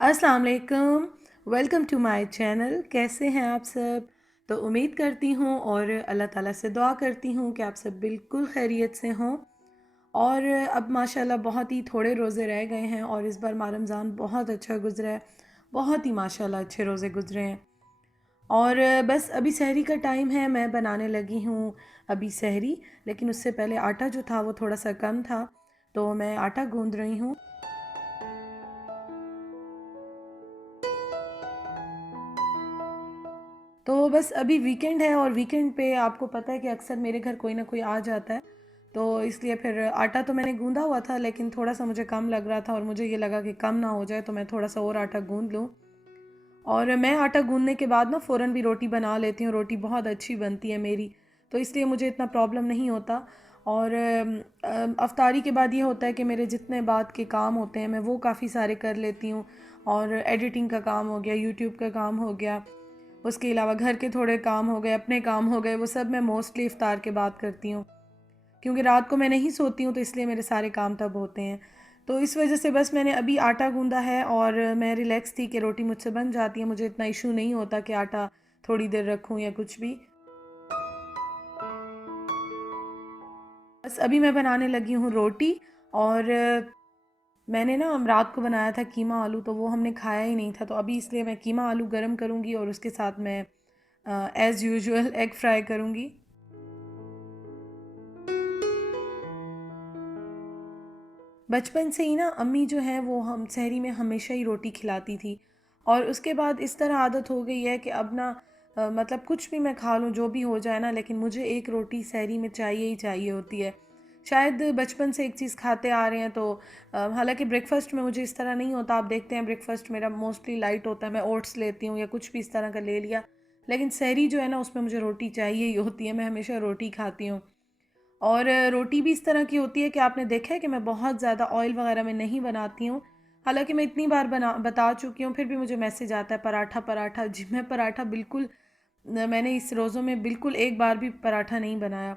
अस्सलाम वालेकुम। Welcome to my channel. कैसे हैं आप सब? तो उम्मीद करती हूँ और अल्लाह ताला से दुआ करती हूँ कि आप सब बिल्कुल खैरियत से हों। और अब माशाल्लाह बहुत ही थोड़े रोज़े रह गए हैं और इस बार माह रमज़ान बहुत अच्छा गुज़रा है। बहुत ही माशाल्लाह अच्छे रोज़े गुज़रे हैं। और बस अभी सहरी का टाइम है, मैं बनाने लगी हूँ अभी सहरी। लेकिन उससे पहले आटा जो था वो थोड़ा सा कम था, तो मैं आटा गूँध रही हूँ। तो बस अभी वीकेंड है और वीकेंड पे आपको पता है कि अक्सर मेरे घर कोई ना कोई आ जाता है। तो इसलिए फिर आटा तो मैंने गूंदा हुआ था, लेकिन थोड़ा सा मुझे कम लग रहा था और मुझे ये लगा कि कम ना हो जाए, तो मैं थोड़ा सा और आटा गूंद लूँ। और मैं आटा गूंदने के बाद ना फ़ौरन भी रोटी बना लेती हूँ। रोटी बहुत अच्छी बनती है मेरी, तो इसलिए मुझे इतना प्रॉब्लम नहीं होता। और अफ्तारी के बाद ये होता है कि मेरे जितने बाद के काम होते हैं मैं वो काफ़ी सारे कर लेती हूँ। और एडिटिंग का काम हो गया, यूट्यूब का काम हो गया, उसके अलावा घर के थोड़े काम हो गए, अपने काम हो गए, वो सब मैं मोस्टली इफ़्तार के बाद करती हूँ। क्योंकि रात को मैं नहीं सोती हूँ, तो इसलिए मेरे सारे काम तब होते हैं। तो इस वजह से बस मैंने अभी आटा गूँधा है और मैं रिलैक्स थी कि रोटी मुझसे बन जाती है, मुझे इतना इशू नहीं होता कि आटा थोड़ी देर रखूँ या कुछ भी। बस अभी मैं बनाने लगी हूँ रोटी। और मैंने ना रात को बनाया था कीमा आलू, तो वो हमने खाया ही नहीं था, तो अभी इसलिए मैं कीमा आलू गरम करूँगी और उसके साथ मैं एज़ यूजुअल एग फ्राई करूँगी। बचपन से ही ना अम्मी जो है वो हम सहरी में हमेशा ही रोटी खिलाती थी। और उसके बाद इस तरह आदत हो गई है कि अब ना मतलब कुछ भी मैं खा लूँ, जो भी हो जाए ना, लेकिन मुझे एक रोटी सहरी में चाहिए ही चाहिए होती है। शायद बचपन से एक चीज़ खाते आ रहे हैं, तो हालांकि ब्रेकफास्ट में मुझे इस तरह नहीं होता। आप देखते हैं ब्रेकफास्ट मेरा मोस्टली लाइट होता है, मैं ओट्स लेती हूँ या कुछ भी इस तरह का ले लिया। लेकिन सहरी जो है ना उसमें मुझे रोटी चाहिए ही होती है, मैं हमेशा रोटी खाती हूँ। और रोटी भी इस तरह की होती है कि आपने देखा है कि मैं बहुत ज़्यादा ऑयल वगैरह में नहीं बनाती हूँ। हालांकि मैं इतनी बार बता चुकी हूँ, फिर भी मुझे मैसेज आता है पराठा पराठा। जी, मैं पराठा बिल्कुल मैंने इस रोज़ों में बिल्कुल एक बार भी पराठा नहीं बनाया।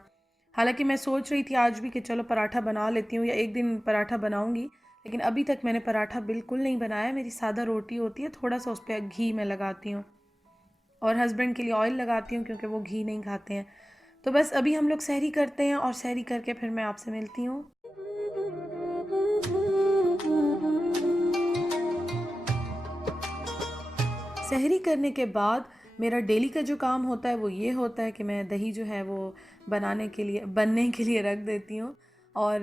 हालांकि मैं सोच रही थी आज भी कि चलो पराठा बना लेती हूँ या एक दिन पराठा बनाऊँगी, लेकिन अभी तक मैंने पराठा बिल्कुल नहीं बनाया। मेरी सादा रोटी होती है, थोड़ा सा उस पर घी मैं लगाती हूँ और हस्बैंड के लिए ऑयल लगाती हूँ क्योंकि वो घी नहीं खाते हैं। तो बस अभी हम लोग सहरी करते हैं और सहरी करके फिर मैं आपसे मिलती हूँ। सहरी करने के बाद मेरा डेली का जो काम होता है वो ये होता है कि मैं दही जो है वो बनने के लिए रख देती हूँ। और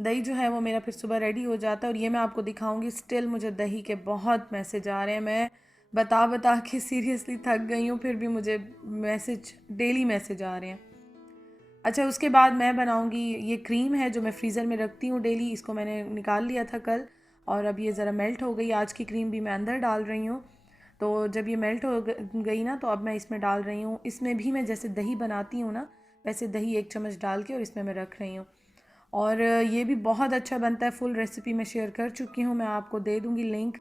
दही जो है वो मेरा फिर सुबह रेडी हो जाता है। और ये मैं आपको दिखाऊंगी। स्टिल मुझे दही के बहुत मैसेज आ रहे हैं, मैं बता बता के सीरियसली थक गई हूँ, फिर भी मुझे डेली मैसेज आ रहे हैं। अच्छा, उसके बाद मैं बनाऊंगी। ये क्रीम है जो मैं फ्रीज़र में रखती हूँ डेली, इसको मैंने निकाल लिया था कल। और अब ये ज़रा मेल्ट हो गई, आज की क्रीम भी मैं अंदर डाल रही हूँ। तो जब ये मेल्ट हो गई ना, तो अब मैं इसमें डाल रही हूँ। इसमें भी मैं जैसे दही बनाती हूँ ना, वैसे दही एक चम्मच डाल के और इसमें मैं रख रही हूँ। और ये भी बहुत अच्छा बनता है। फुल रेसिपी मैं शेयर कर चुकी हूँ, मैं आपको दे दूँगी लिंक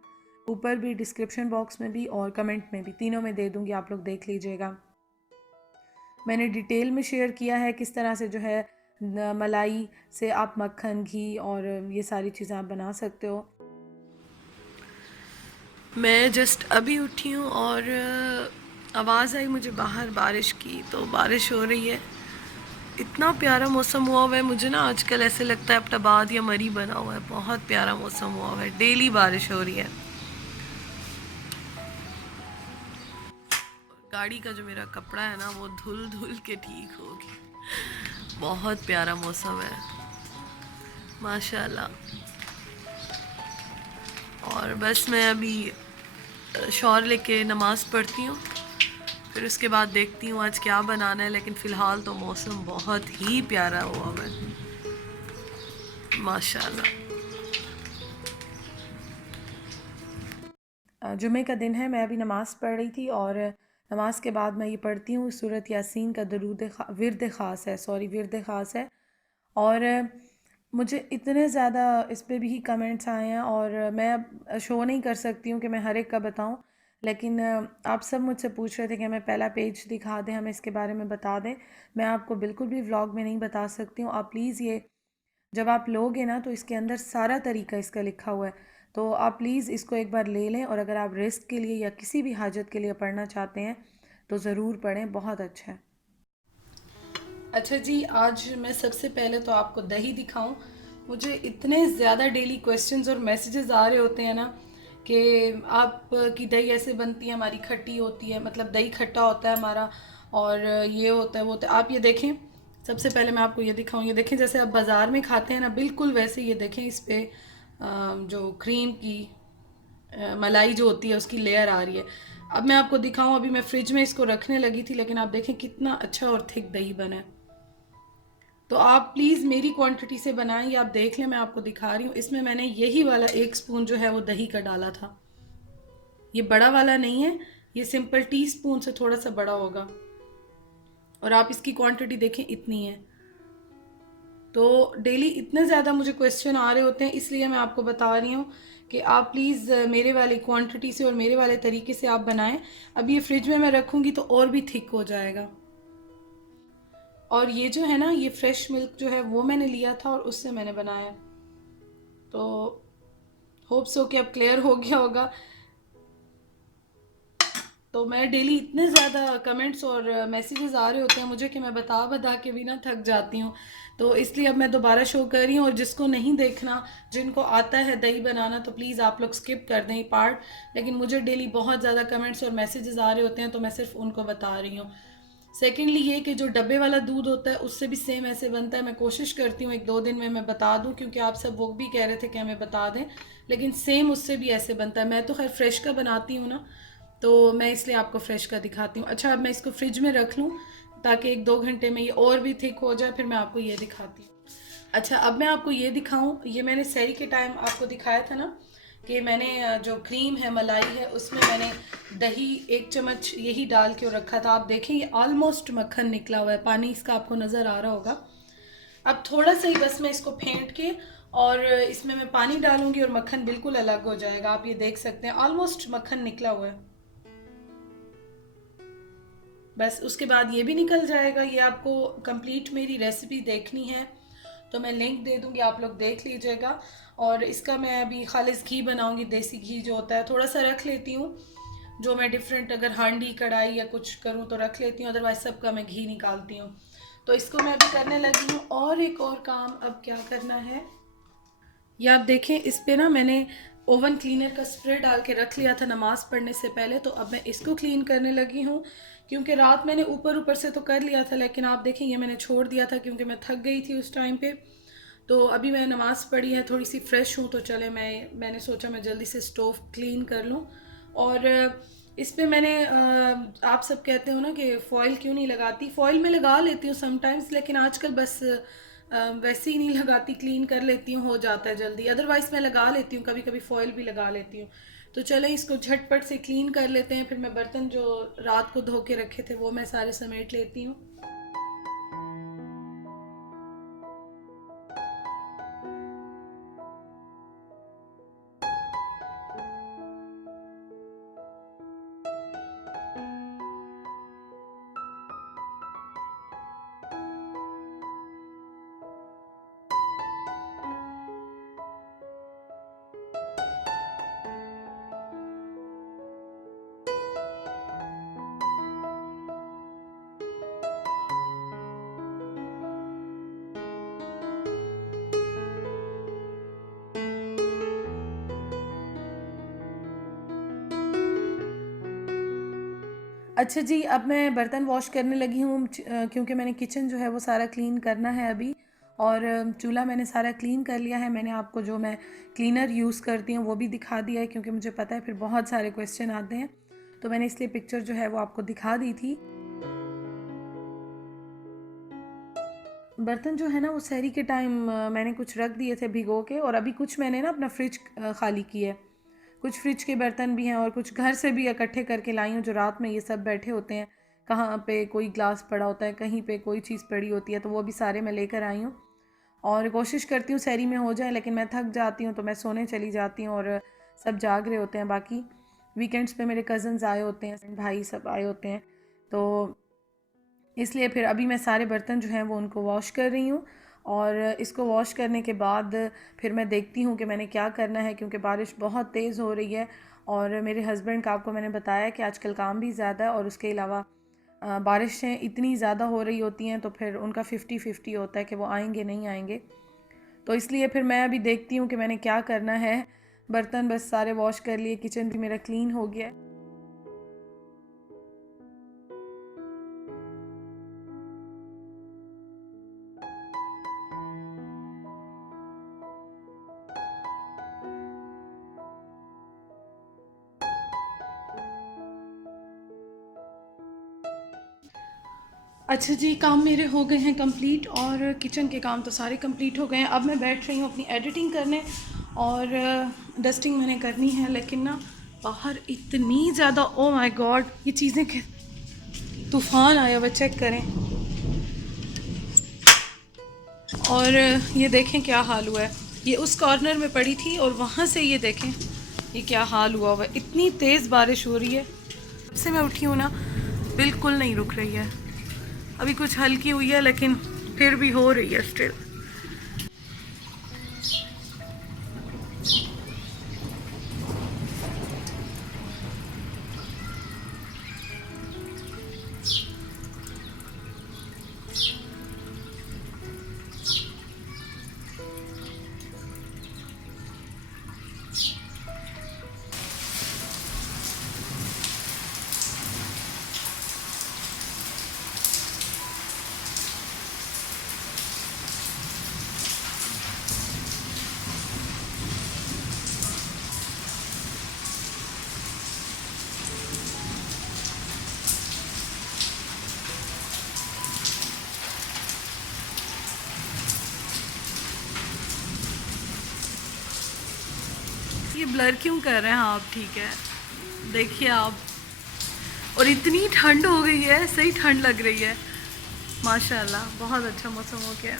ऊपर भी, डिस्क्रिप्शन बॉक्स में भी और कमेंट में भी, तीनों में दे दूँगी, आप लोग देख लीजिएगा। मैंने डिटेल में शेयर किया है किस तरह से जो है मलाई से आप मक्खन, घी और ये सारी चीज़ें आप बना सकते हो। मैं जस्ट अभी उठी हूँ और आवाज़ आई मुझे बाहर बारिश की, तो बारिश हो रही है। इतना प्यारा मौसम हुआ हुआ है, मुझे ना आजकल ऐसे लगता है अब्टाबाद या मरी बना हुआ है। बहुत प्यारा मौसम हुआ हुआ है, डेली बारिश हो रही है। गाड़ी का जो मेरा कपड़ा है ना वो धुल धुल के ठीक हो गया। बहुत प्यारा मौसम है माशाल्लाह। और बस मैं अभी शौर लेके नमाज़ पढ़ती हूँ, फिर उसके बाद देखती हूँ आज क्या बनाना है। लेकिन फ़िलहाल तो मौसम बहुत ही प्यारा हुआ है माशाल्लाह। जुमे का दिन है, मैं अभी नमाज़ पढ़ रही थी और नमाज के बाद मैं ये पढ़ती हूँ सूरत यासीन का विर्द ख़ास है, सॉरी विर्द ख़ास है। और मुझे इतने ज़्यादा इस पे भी कमेंट्स आए हैं और मैं अब शो नहीं कर सकती हूँ कि मैं हर एक का बताऊँ। लेकिन आप सब मुझसे पूछ रहे थे कि हमें पहला पेज दिखा दें, हमें इसके बारे में बता दें। मैं आपको बिल्कुल भी व्लॉग में नहीं बता सकती हूँ। आप प्लीज़ ये जब आप लोगे ना, तो इसके अंदर सारा तरीका इसका लिखा हुआ है। तो आप प्लीज़ इसको एक बार ले लें, और अगर आप रिस्क के लिए या किसी भी हाजत के लिए पढ़ना चाहते हैं तो ज़रूर पढ़ें, बहुत अच्छा है। अच्छा जी, आज मैं सबसे पहले तो आपको दही दिखाऊं। मुझे इतने ज़्यादा डेली क्वेश्चंस और मैसेजेस आ रहे होते हैं ना कि आप की दही ऐसे बनती है, हमारी खट्टी होती है, मतलब दही खट्टा होता है हमारा, और ये होता है वो होता है। आप ये देखें, सबसे पहले मैं आपको ये दिखाऊं, ये देखें जैसे आप बाज़ार में खाते हैं ना, बिल्कुल वैसे ये देखें इस पे जो क्रीम की मलाई जो होती है उसकी लेयर आ रही है। अब मैं आपको दिखाऊं, अभी मैं फ्रिज में इसको रखने लगी थी, लेकिन आप देखें कितना अच्छा और थिक दही बना है। तो आप प्लीज़ मेरी क्वांटिटी से बनाएं, या आप देख लें, मैं आपको दिखा रही हूँ। इसमें मैंने यही वाला 1 स्पून जो है वो दही का डाला था। ये बड़ा वाला नहीं है, ये सिंपल टी स्पून से थोड़ा सा बड़ा होगा, और आप इसकी क्वांटिटी देखें इतनी है। तो डेली इतने ज़्यादा मुझे क्वेश्चन आ रहे होते हैं, इसलिए मैं आपको बता रही हूँ कि आप प्लीज़ मेरे वाली क्वांटिटी से और मेरे वाले तरीके से आप बनाएं। अब ये फ्रिज में मैं रखूँगी तो और भी थिक हो जाएगा। और ये जो है ना, ये फ्रेश मिल्क जो है वो मैंने लिया था और उससे मैंने बनाया। तो होप सो कि अब क्लियर हो गया होगा। तो मैं डेली इतने ज़्यादा कमेंट्स और मैसेजेस आ रहे होते हैं मुझे कि मैं बता बता के भी ना थक जाती हूँ। तो इसलिए अब मैं दोबारा शो कर रही हूँ, और जिसको नहीं देखना, जिनको आता है दही बनाना, तो प्लीज़ आप लोग स्किप कर दें ये पार्ट। लेकिन मुझे डेली बहुत ज़्यादा कमेंट्स और मैसेजेस आ रहे होते हैं, तो मैं सिर्फ उनको बता रही हूँ। सेकेंडली ये कि जो डब्बे वाला दूध होता है उससे भी सेम ऐसे बनता है। मैं कोशिश करती हूँ 1-2 दिन में मैं बता दूँ, क्योंकि आप सब वो भी कह रहे थे कि हमें बता दें, लेकिन सेम उससे भी ऐसे बनता है। मैं तो खैर फ्रेश का बनाती हूँ ना, तो मैं इसलिए आपको फ्रेश का दिखाती हूँ। अच्छा, अब मैं इसको फ्रिज में रख लूँ ताकि 1-2 घंटे में ये और भी थिक हो जाए, फिर मैं आपको ये दिखाती हूँ। अच्छा, अब मैं आपको ये दिखाऊं, ये मैंने सहरी के टाइम आपको दिखाया था ना कि मैंने जो क्रीम है, मलाई है, उसमें मैंने दही 1 चम्मच यही डाल के रखा था। आप देखें ये ऑलमोस्ट मक्खन निकला हुआ है, पानी इसका आपको नज़र आ रहा होगा। अब थोड़ा सा ही बस मैं इसको फेंट के और इसमें मैं पानी डालूंगी और मक्खन बिल्कुल अलग हो जाएगा। आप ये देख सकते हैं ऑलमोस्ट मक्खन निकला हुआ है। बस उसके बाद ये भी निकल जाएगा। ये आपको कंप्लीट मेरी रेसिपी देखनी है तो मैं लिंक दे दूंगी, आप लोग देख लीजिएगा। और इसका मैं अभी खालिस घी बनाऊंगी, देसी घी जो होता है, थोड़ा सा रख लेती हूँ, जो मैं डिफरेंट अगर हांडी कढ़ाई या कुछ करूँ तो रख लेती हूँ, अदरवाइज सबका मैं घी निकालती हूँ। तो इसको मैं अभी करने लगी हूँ। और एक और काम अब क्या करना है, ये आप देखें, इस पे ना मैंने ओवन क्लीनर का स्प्रे डाल के रख लिया था नमाज़ पढ़ने से पहले। तो अब मैं इसको क्लीन करने लगी हूँ, क्योंकि रात मैंने ऊपर ऊपर से तो कर लिया था, लेकिन आप देखें ये मैंने छोड़ दिया था क्योंकि मैं थक गई थी उस टाइम पे। तो अभी मैं नमाज़ पढ़ी है, थोड़ी सी फ्रेश हूँ, तो चले मैंने सोचा मैं जल्दी से स्टोव क्लीन कर लूँ। और इस पे मैंने आप सब कहते हो ना कि फ़ॉइल क्यों नहीं लगाती, फ़ॉइल में लगा लेती हूँ समटाइम्स, लेकिन आजकल बस वैसे ही नहीं लगाती, क्लीन कर लेती हूँ, हो जाता है जल्दी। अदरवाइज़ मैं लगा लेती हूँ, कभी कभी फ़ॉइल भी लगा लेती हूँ। तो चलें इसको झटपट से क्लीन कर लेते हैं, फिर मैं बर्तन जो रात को धो के रखे थे वो मैं सारे समेट लेती हूँ। अच्छा जी, अब मैं बर्तन वॉश करने लगी हूँ, क्योंकि मैंने किचन जो है वो सारा क्लीन करना है अभी। और चूल्हा मैंने सारा क्लीन कर लिया है। मैंने आपको जो मैं क्लीनर यूज़ करती हूँ वो भी दिखा दिया है, क्योंकि मुझे पता है फिर बहुत सारे क्वेश्चन आते हैं, तो मैंने इसलिए पिक्चर जो है वो आपको दिखा दी थी। बर्तन जो है ना वो सहरी के टाइम मैंने कुछ रख दिए थे भिगो के, और अभी कुछ मैंने ना अपना फ्रिज खाली किया है। कुछ फ्रिज के बर्तन भी हैं और कुछ घर से भी इकट्ठे करके लाई हूँ, जो रात में ये सब बैठे होते हैं, कहाँ पे कोई ग्लास पड़ा होता है, कहीं पे कोई चीज़ पड़ी होती है, तो वो भी सारे मैं लेकर आई हूँ। और कोशिश करती हूँ सहरी में हो जाए, लेकिन मैं थक जाती हूँ तो मैं सोने चली जाती हूँ, और सब जाग रहे होते हैं। बाकी वीकेंड्स पे मेरे कज़न्स आए होते हैं, भाई सब आए होते हैं, तो इसलिए फिर अभी मैं सारे बर्तन जो हैं वो उनको वॉश कर रही हूँ। और इसको वॉश करने के बाद फिर मैं देखती हूँ कि मैंने क्या करना है, क्योंकि बारिश बहुत तेज़ हो रही है और मेरे हस्बैंड का आपको मैंने बताया कि आजकल काम भी ज़्यादा है और उसके अलावा बारिशें इतनी ज़्यादा हो रही होती हैं तो फिर उनका 50-50 होता है कि वो आएंगे नहीं आएंगे। तो इसलिए फिर मैं अभी देखती हूँ कि मैंने क्या करना है। बर्तन बस सारे वॉश कर लिए, किचन भी मेरा क्लीन हो गया है। अच्छा जी, काम मेरे हो गए हैं कंप्लीट और किचन के काम तो सारे कंप्लीट हो गए हैं। अब मैं बैठ रही हूँ अपनी एडिटिंग करने और डस्टिंग मैंने करनी है, लेकिन ना बाहर इतनी ज़्यादा, ओ माय गॉड, ये चीज़ें तूफ़ान आया हुआ, चेक करें। और ये देखें क्या हाल हुआ है। ये उस कॉर्नर में पड़ी थी और वहाँ से ये देखें ये क्या हाल हुआ हुआ है। इतनी तेज़ बारिश हो रही है, जब से मैं उठी हूँ ना बिल्कुल नहीं रुक रही है। अभी कुछ हल्की हुई है लेकिन फिर भी हो रही है स्टिल। ये ब्लर क्यों कर रहे हैं आप? ठीक है, देखिए आप। और इतनी ठंड हो गई है, सही ठंड लग रही है माशाल्लाह, बहुत अच्छा मौसम हो गया।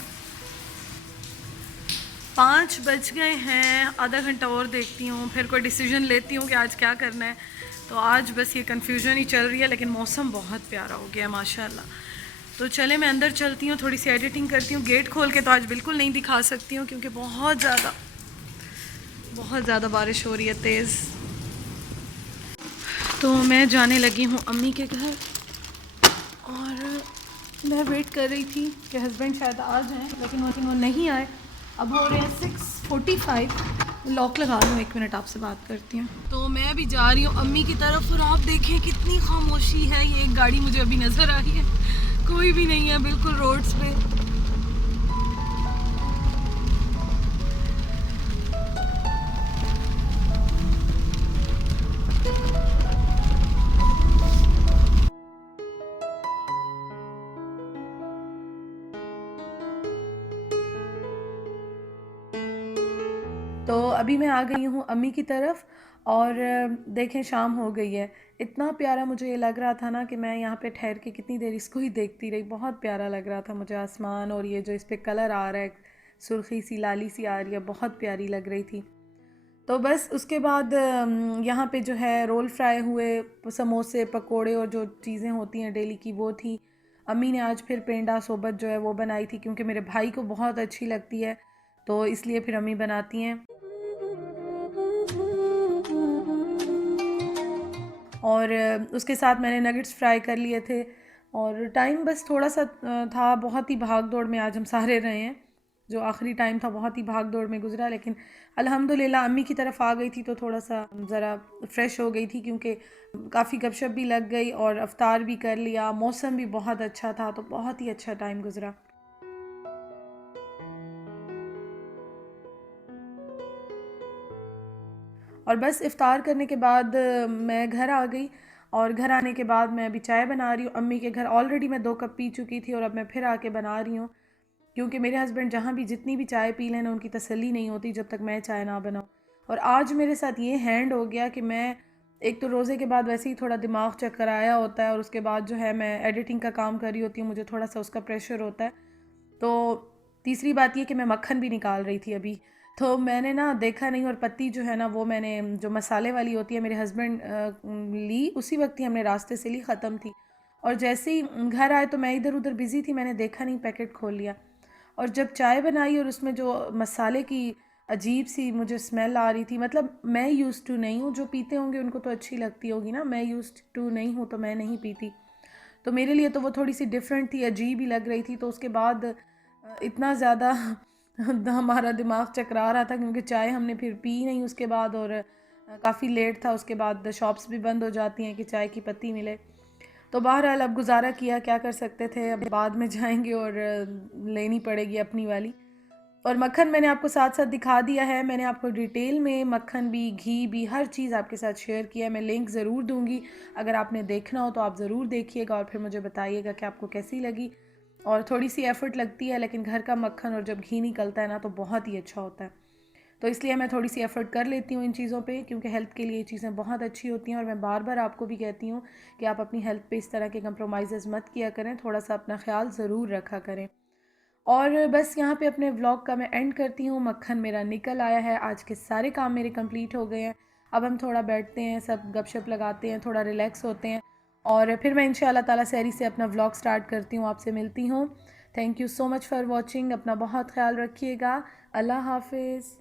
5 बज गए हैं, आधा घंटा और देखती हूँ, फिर कोई डिसीजन लेती हूँ कि आज क्या करना है। तो आज बस ये कन्फ्यूजन ही चल रही है, लेकिन मौसम बहुत प्यारा हो गया माशाल्लाह। तो चले मैं अंदर चलती हूँ, थोड़ी सी एडिटिंग करती हूँ। गेट खोल के तो आज बिल्कुल नहीं दिखा सकती हूँ क्योंकि बहुत ज़्यादा बारिश हो रही है तेज़। तो मैं जाने लगी हूँ अम्मी के घर और मैं वेट कर रही थी कि हस्बैंड शायद आ जाएं, लेकिन वो नहीं आए। अब हो रहे हैं 6:45। लॉक लगा लूँ, 1 मिनट आपसे बात करती हूँ। तो मैं भी जा रही हूँ अम्मी की तरफ और आप देखें कितनी खामोशी है। ये एक गाड़ी मुझे अभी नज़र आ रही है, कोई भी नहीं है बिल्कुल रोड्स पे। तो अभी मैं आ गई हूँ अम्मी की तरफ और देखें शाम हो गई है। इतना प्यारा मुझे ये लग रहा था ना कि मैं यहाँ पे ठहर के कितनी देर इसको ही देखती रही। बहुत प्यारा लग रहा था मुझे आसमान, और ये जो इस पे कलर आ रहा है, सुर्खी सी लाली सी आ रही है, बहुत प्यारी लग रही थी। तो बस उसके बाद यहाँ पे जो है रोल फ्राई हुए, समोसे पकोड़े और जो चीज़ें होती हैं डेली की वो थी। अम्मी ने आज फिर पेंडा सोबत जो है वो बनाई थी, क्योंकि मेरे भाई को बहुत अच्छी लगती है तो इसलिए फिर अम्मी बनाती हैं। और उसके साथ मैंने नगेट्स फ्राई कर लिए थे। और टाइम बस थोड़ा सा था, बहुत ही भाग दौड़ में आज हम सारे रहे हैं। जो आखिरी टाइम था बहुत ही भाग दौड़ में गुजरा, लेकिन अल्हम्दुलिल्लाह अम्मी की तरफ आ गई थी तो थोड़ा सा ज़रा फ्रेश हो गई थी, क्योंकि काफ़ी गपशप भी लग गई और अफ्तार भी कर लिया। मौसम भी बहुत अच्छा था तो बहुत ही अच्छा टाइम गुजरा। और बस इफ़्तार करने के बाद मैं घर आ गई। और घर आने के बाद मैं अभी चाय बना रही हूँ अम्मी के घर। ऑलरेडी मैं 2 कप पी चुकी थी और अब मैं फिर आके बना रही हूँ, क्योंकि मेरे हस्बैंड जहाँ भी जितनी भी चाय पी लें ना, उनकी तसल्ली नहीं होती जब तक मैं चाय ना बनाऊँ। और आज मेरे साथ ये हैंड हो गया कि मैं, एक तो रोज़े के बाद वैसे ही थोड़ा दिमाग चक्कर आया होता है और उसके बाद जो है मैं एडिटिंग का काम कर रही होती हूँ, मुझे थोड़ा सा उसका प्रेशर होता है। तो तीसरी बात ये कि मैं मक्खन भी निकाल रही थी अभी, तो मैंने ना देखा नहीं, और पत्ती जो है ना वो मैंने जो मसाले वाली होती है मेरे हस्बैंड ली, उसी वक्त ही हमने रास्ते से ली, ख़त्म थी। और जैसे ही घर आए तो मैं इधर उधर बिज़ी थी, मैंने देखा नहीं, पैकेट खोल लिया। और जब चाय बनाई और उसमें जो मसाले की अजीब सी मुझे स्मेल आ रही थी, मतलब मैं यूज़ टू नहीं हूँ, जो पीते होंगे उनको तो अच्छी लगती होगी ना, मैं यूज़ टू नहीं हूँ तो मैं नहीं पीती। तो मेरे लिए तो वो थोड़ी सी डिफरेंट थी, अजीब ही लग रही थी। तो उसके बाद इतना ज़्यादा हमारा दिमाग चकरा रहा था, क्योंकि चाय हमने फिर पी नहीं उसके बाद, और काफ़ी लेट था। उसके बाद शॉप्स भी बंद हो जाती हैं कि चाय की पत्ती मिले। तो बहरहाल अब गुजारा किया, क्या कर सकते थे, अब बाद में जाएंगे और लेनी पड़ेगी अपनी वाली। और मक्खन मैंने आपको साथ साथ दिखा दिया है, मैंने आपको डिटेल में मक्खन भी, घी भी, हर चीज़ आपके साथ शेयर किया है। मैं लिंक ज़रूर दूंगी, अगर आपने देखना हो तो आप ज़रूर देखिएगा और फिर मुझे बताइएगा कि आपको कैसी लगी। और थोड़ी सी एफ़र्ट लगती है, लेकिन घर का मक्खन और जब घी निकलता है ना तो बहुत ही अच्छा होता है। तो इसलिए मैं थोड़ी सी एफ़र्ट कर लेती हूँ इन चीज़ों पे, क्योंकि हेल्थ के लिए ये चीज़ें बहुत अच्छी होती हैं। और मैं बार बार आपको भी कहती हूँ कि आप अपनी हेल्थ पे इस तरह के कंप्रोमाइज़ मत किया करें, थोड़ा सा अपना ख्याल ज़रूर रखा करें। और बस यहाँ पे अपने व्लॉग का मैं एंड करती हूँ। मक्खन मेरा निकल आया है, आज के सारे काम मेरे कंप्लीट हो गए हैं। अब हम थोड़ा बैठते हैं, सब गपशप लगाते हैं, थोड़ा रिलैक्स होते हैं, और फिर मैं इंशाल्लाह ताला सहरी से अपना व्लॉग स्टार्ट करती हूँ, आपसे मिलती हूँ। Thank you so much for watching. अपना बहुत ख्याल रखिएगा। अल्लाह हाफिज़।